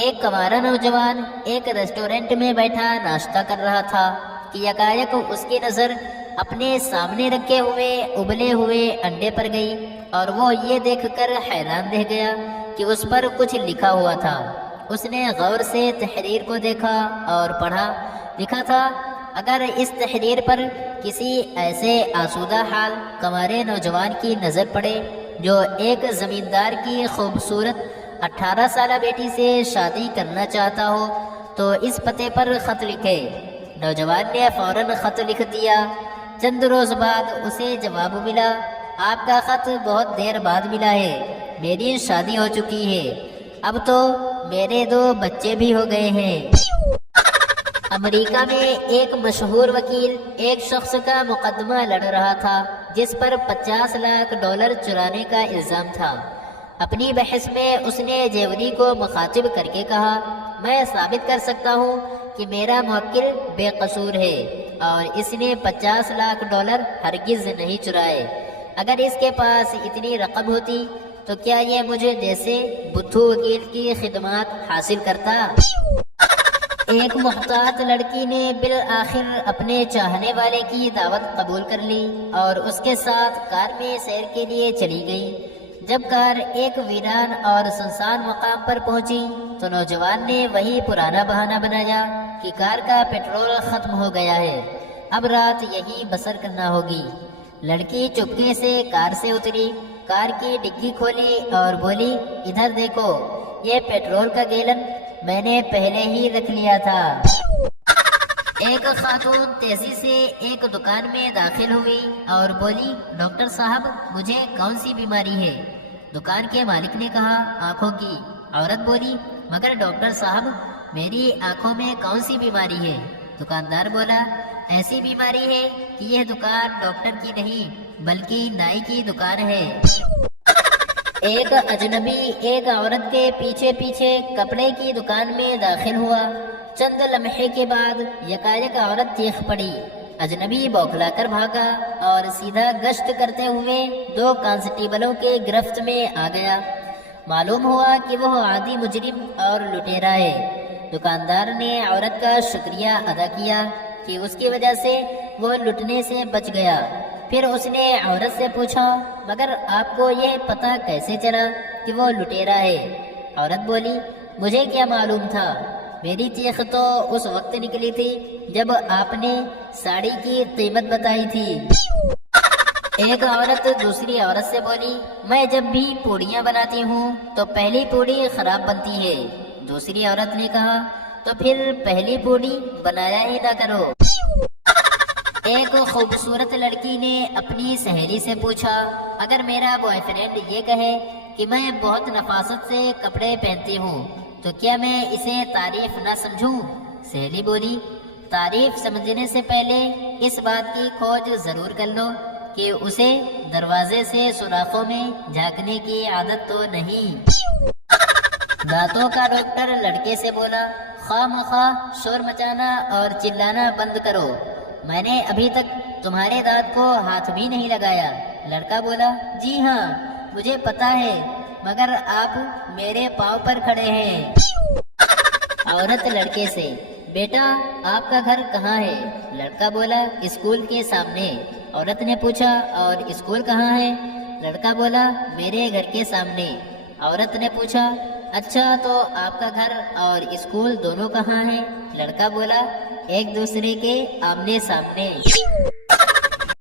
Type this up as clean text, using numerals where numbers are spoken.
ایک کنوارا نوجوان ایک ریسٹورینٹ میں بیٹھا ناشتہ کر رہا تھا کہ یکایک اس کی نظر اپنے سامنے رکھے ہوئے ابلے ہوئے انڈے پر گئی اور وہ یہ دیکھ کر حیران رہ گیا کہ اس پر کچھ لکھا ہوا تھا۔ اس نے غور سے تحریر کو دیکھا اور پڑھا۔ لکھا تھا، اگر اس تحریر پر کسی ایسے آسودہ حال کنوارے نوجوان کی نظر پڑے جو ایک زمیندار کی خوبصورت 18 سالہ بیٹی سے شادی کرنا چاہتا ہو تو اس پتے پر خط لکھے۔ نوجوان نے فوراً خط لکھ دیا۔ چند روز بعد اسے جواب ملا، آپ کا خط بہت دیر بعد ملا ہے، میری شادی ہو چکی ہے، اب تو میرے 2 بچے بھی ہو گئے ہیں۔ امریکہ میں ایک مشہور وکیل ایک شخص کا مقدمہ لڑ رہا تھا جس پر $50 لاکھ چرانے کا الزام تھا۔ اپنی بحث میں اس نے جیوری کو مخاطب کر کے کہا، میں ثابت کر سکتا ہوں کہ میرا موکل بے قصور ہے اور اس نے $50 لاکھ ہرگز نہیں چرائے۔ اگر اس کے پاس اتنی رقم ہوتی تو کیا یہ مجھے جیسے بدھو وکیل کی خدمات حاصل کرتا؟ ایک محتاط لڑکی نے بالآخر اپنے چاہنے والے کی دعوت قبول کر لی اور اس کے ساتھ کار میں سیر کے لیے چلی گئی۔ جب کار ایک ویران اور سنسان مقام پر پہنچی تو نوجوان نے وہی پرانا بہانہ بنایا کہ کار کا پیٹرول ختم ہو گیا ہے، اب رات یہی بسر کرنا ہوگی۔ لڑکی چپکے سے کار سے اتری، کار کی ڈگی کھولی اور بولی، ادھر دیکھو، یہ پیٹرول کا گیلن میں نے پہلے ہی رکھ لیا تھا۔ ایک خاتون تیزی سے ایک دکان میں داخل ہوئی اور بولی، ڈاکٹر صاحب مجھے کون سی بیماری ہے؟ دکان کے مالک نے کہا، آنکھوں کی۔ عورت بولی، مگر ڈاکٹر صاحب میری آنکھوں میں کون سی بیماری ہے؟ دکاندار بولا، ایسی بیماری ہے کہ یہ دکان ڈاکٹر کی نہیں بلکہ نائی کی دکان ہے۔ ایک اجنبی ایک عورت کے پیچھے پیچھے کپڑے کی دکان میں داخل ہوا۔ چند لمحے کے بعد یکایک عورت چیخ پڑی۔ اجنبی بوکھلا کر بھاگا اور سیدھا گشت کرتے ہوئے 2 کانسٹیبلوں کے گرفت میں آ گیا۔ معلوم ہوا کہ وہ عادی مجرم اور لٹیرا ہے۔ دکاندار نے عورت کا شکریہ ادا کیا کہ اس کی وجہ سے وہ لٹنے سے بچ گیا۔ پھر اس نے عورت سے پوچھا، مگر آپ کو یہ پتہ کیسے چلا کہ وہ لٹیرا ہے؟ عورت بولی، مجھے کیا معلوم تھا، میری چیخ تو اس وقت نکلی تھی جب آپ نے ساڑی کی قیمت بتائی تھی۔ ایک عورت دوسری عورت سے بولی، میں جب بھی پوڑیاں بناتی ہوں تو پہلی پوڑی خراب بنتی ہے۔ دوسری عورت نے کہا، تو پھر پہلی پوڑی بنایا ہی نہ کرو۔ ایک خوبصورت لڑکی نے اپنی سہیلی سے پوچھا، اگر میرا بوائے فرینڈ یہ کہے کہ میں بہت نفاست سے کپڑے پہنتی ہوں تو کیا میں اسے تعریف نہ سمجھوں؟ سہیلی بولی، تعریف سمجھنے سے پہلے اس بات کی کھوج ضرور کر لو کہ اسے دروازے سے سوراخوں میں جھانکنے کی عادت تو نہیں۔ دانتوں کا ڈاکٹر لڑکے سے بولا، خواہ مخواہ شور مچانا اور چلانا بند کرو، میں نے ابھی تک تمہارے دانت کو ہاتھ بھی نہیں لگایا۔ لڑکا بولا، جی ہاں مجھے پتا ہے، مگر آپ میرے پاؤں پر کھڑے ہیں۔ عورت لڑکے سے، بیٹا آپ کا گھر کہاں ہے؟ لڑکا بولا، اسکول کے سامنے۔ عورت نے پوچھا، اور اسکول کہاں ہے؟ لڑکا بولا، میرے گھر کے سامنے۔ عورت نے پوچھا، اچھا تو آپ کا گھر اور اسکول دونوں کہاں ہیں؟ لڑکا بولا، ایک دوسرے کے آمنے سامنے۔